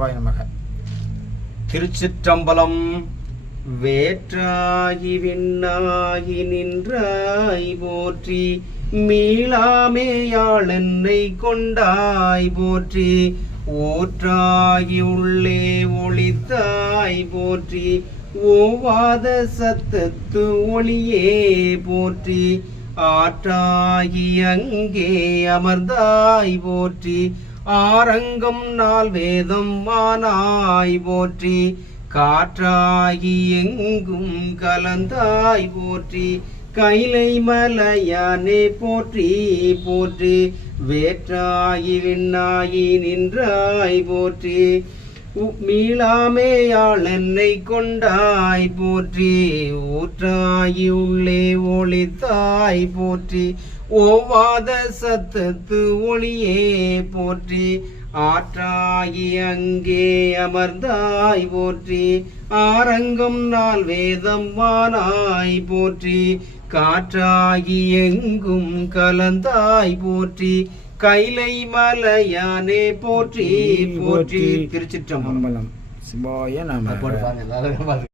சிவாய நமக. திருச்சிற்றம்பலம். வேற்றாகி விண்ணாகி நின்றாய் போற்றி, மீளாமேயாள் என்னை கொண்டாய் போற்றி, ஊற்றாகி உள்ளே ஒளித்தாய் போற்றி, ஓவாத சத்தத்து ஒளியே போற்றி, ஆற்றாகி அங்கே அமர்ந்தாய் போற்றி, ஆரங்கம் நாள் வேதம் மானாய் போற்றி, காற்றாகி எங்கும் கலந்தாய் போற்றி, கைலை மலையானே போற்றி போற்றி, வேற்றாகி விண்ணாகி நின்றாய் போற்றி, மீளாமேயாள் என்னை கொண்டாய் போற்றி, ஊற்றாகி உள்ளே ஒளித்தாய் போற்றி, ஓவாத சத்தத்து ஒளியே போற்றி, ஆற்றாகி அங்கே அமர்ந்தாய் போற்றி, ஆரங்கம் நாள் வேதம் வானாய் போற்றி, காற்றாகி எங்கும் கலந்தாய் போற்றி, கைலை மலையானே போற்றி போற்றி. திருச்சிற்றம்பலம். சிவாய நம.